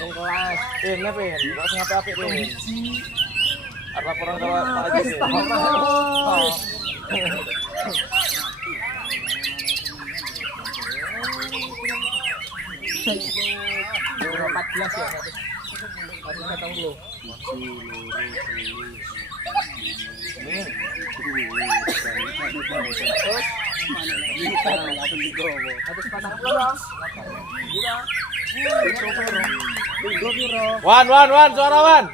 Tung kelas. Pin, kok ngapain apik pin? Apa kurang tahu Pak Haji? Wis tahu mau. Euro 14 ya. Harus ketemu lu. Habis patang dong. Gila. Wan, suara Wan.